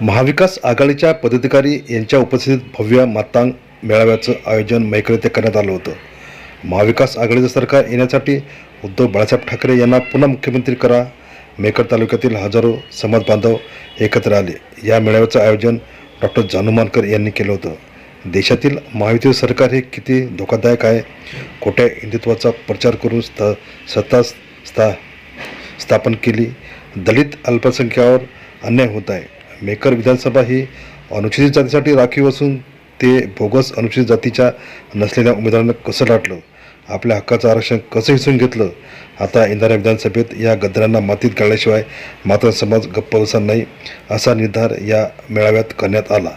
महाविकास आघाडीच्या पदाधिकारी यांच्या उपस्थितीत भव्य मातांग मेळाव्याचं आयोजन मैकडे येथे करण्यात आलं होतं. महाविकास आघाडीचं सरकार येण्यासाठी उद्धव बाळासाहेब ठाकरे यांना पुन्हा मुख्यमंत्री करा. मेकर तालुक्यातील हजारो समाज बांधव एकत्र आले. या मेळाव्याचं आयोजन डॉक्टर जानुमानकर यांनी केलं होतं. देशातील महायुतीचं सरकार हे किती धोकादायक आहे खोट्या हिंदुत्वाचा प्रचार करून स्थ सत्ता स्था स्थापन केली दलित अल्पसंख्यावर अन्याय होत आहे. मेकर विधानसभा ही अनुसूचित जातीसाठी राखीव असून ते बोगस अनुसूचित जातीच्या नसलेल्या उमेदवारांना कसं लाटलं आपल्या हक्काचं आरक्षण कसं हिसून घेतलं? आता येणाऱ्या विधानसभेत या गद्दारांना मातीत गाळल्याशिवाय मात्र समाज गप्प बसणार नाही असा निर्धार या मेळाव्यात करण्यात आला.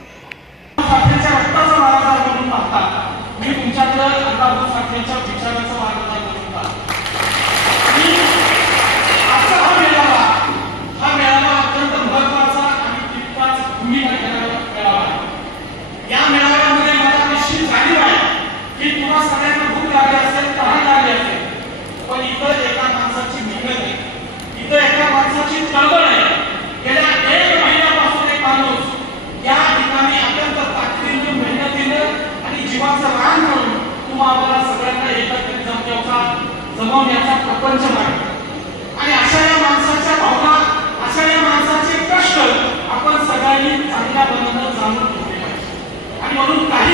मी आणि जीवाचं रान करून तुम्हाला सगळ्यांना एकत्रित जमवण्याचा जमवण्याचा प्रपंच मांडतो आणि अशा या माणसाच्या भावना अशा या माणसाचे कष्ट आपण सगळ्यांनी चांगल्या बनवणं जाणून घेतले पाहिजे. आणि म्हणून काही